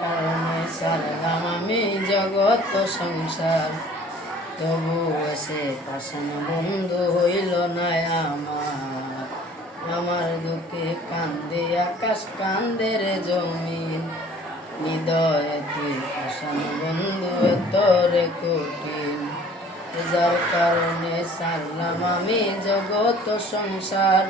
কারণে সারলাম আমি জগৎ সংসার। তবু এসে পাশান বন্ধু হইল না আমার। আমার দুঃখে কান্দে, আকাশ কান্দে রে জমিন। হৃদয়ে তুই পাশান বন্ধু তোরে কঠিন। যার কারণে সারলাম আমি জগৎ সংসার।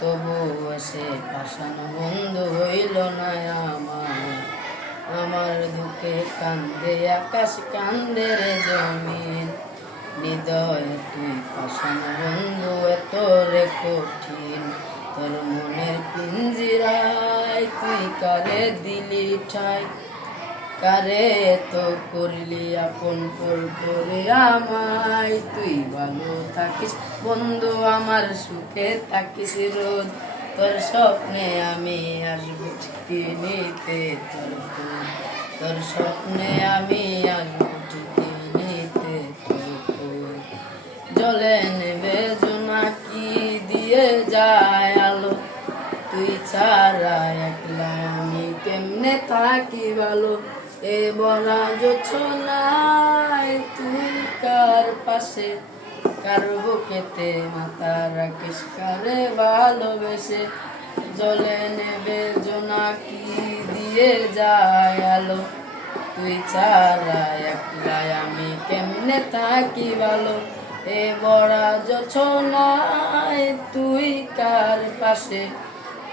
তবু এসে পাশান বন্ধু হইল না আমার। আমার দুঃখে কান্দে, আকাশ কান্দে রে জমিন। হৃদয় তুই পাশান বন্ধু, এত রে কঠিন। তোর মনের পিঞ্জিরায় তুই কারে দিলি ঠাই? কারে তো করলি আপন পর করে আমায়? তুই ভালো থাকিস বন্ধু, আমার সুখে থাকিস রোজ। তোর স্বপ্নে আমি আসব নিতে তোর তোর স্বপ্নে আমি আসব নিতে জলে নেবে জোনাকি দিয়ে যায় আলো? তুই ছাড়া একলা আমি কেমনে থাকি ভালো? এ বলা নাই তুই কার পাশে? কার বুকেতে মাথা রাখিস, কারে ভালোবেসে? জলে নেবে জোনাকি দিয়ে যায় আলো? তুই ছাড়া আমি কেমনে থাকি ভালো? এ বড়া নাই তুই কার পাশে?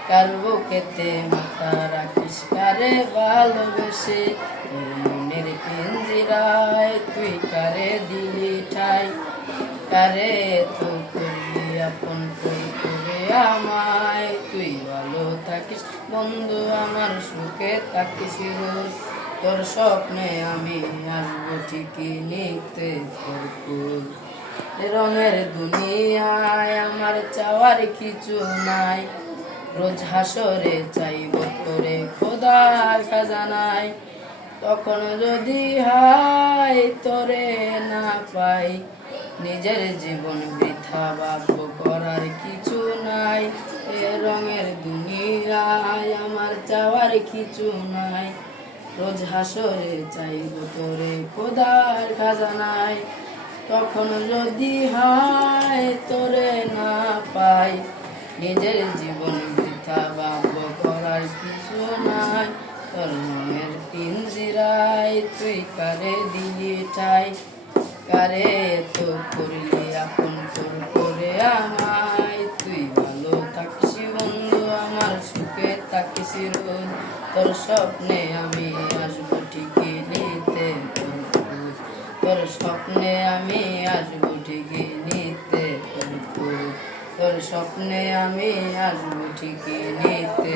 কার বুকেতে মাথা রাখিস, কারে ভালোবেসে? মনের পিঞ্জিরায় তুই কারে দিলি ঠাই? কারে তো করলি আপন করে করে আমায়। তুই ভালো থাকিস, বন্ধু আমার সুখে থাকিস তোর স্বপ্নে আমি আসব ঠিকই নিতে রঙের দুনিয়ায় আমার চাওয়ার কিছু নাই। রোজ হাসরে চাইব করে খোদার খাজানায়। তখন যদি হাই তোরে না পাই নিজের জীবন বৃথা বাধ্য করার কিছু নাই। এ রঙের দুনিয়ায় আমার চাওয়ার কিছু নাই। রোজ হাসরে চাইব তোরে খোদার খাজানায়। তখন যদি হায় তোরে না পাই। নিজের জীবন বৃথা বাব্য করার কিছু নাই। তোর মনের পিঞ্জিরায় তুই কারে দিলি ঠাই কারে তো করলি আপন তোর করে আমায় তুই ভালো থাকিস বন্ধু, আমার সুখে থাকিস রোজ তোর স্বপ্নে আমি আসব ঠিকই নিতে তোর। তোর স্বপ্নে আমি আসব ঠিকই নিতে তোর। স্বপ্নে আমি আসব ঠিকই নিতে